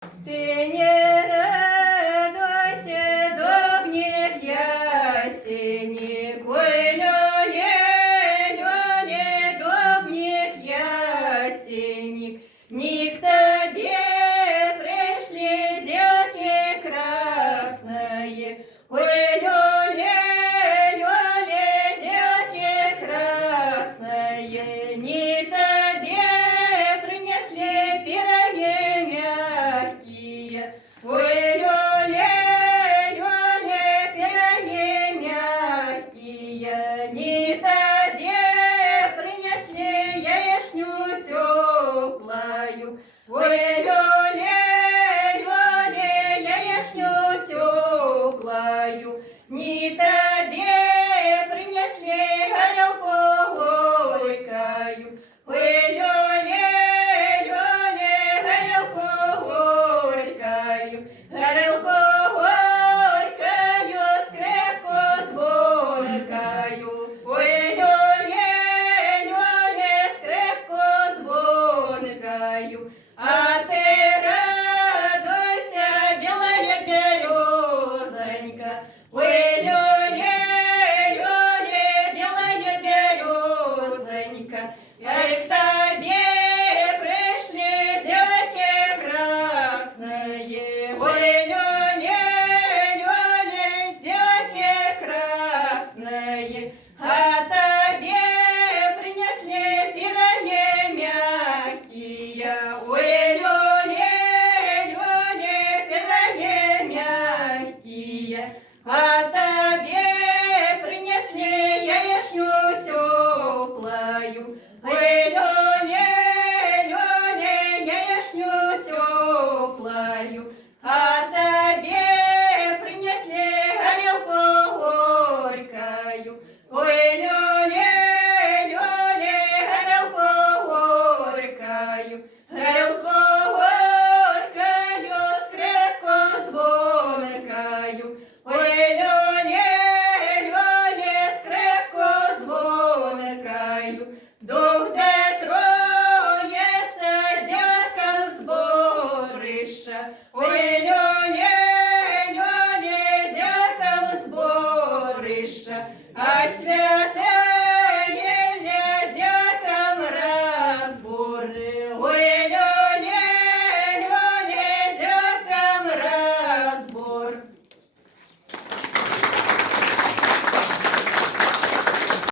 Ты не радуйся, добник ясенник, ой, лёле, лёле, добник ясенник, не к тебе пришли зёки красные, ой, лёле, лёле, зёки красные, не тебе принесли пироги мягкие, ой, лёле, лёле, пироги мягкие, не тебе принесли яичню теплую, ой, лёле, лёле, яичню теплую, не тебе принесли горелку горькую, ой, лёле, лёле, горелку горькую, горелку горькую, скрепку звонкую, ой, лёле, лёле, скрепку звонкую, а ты радуйся, белая березонька, ой, лёле, лёле, белая березонька, ай, к тебе пришли девки красные, ой, лёле, лёле, девки красные, а тебе принесли пироги мягкие, ой, лёле, лёле, пироги мягкие, а тебе принесли яичню теплую, ой, лёле, лёле, яичню теплую, а тебе принесли горелку горькую, ой, лёле, лёле, горелку горькую,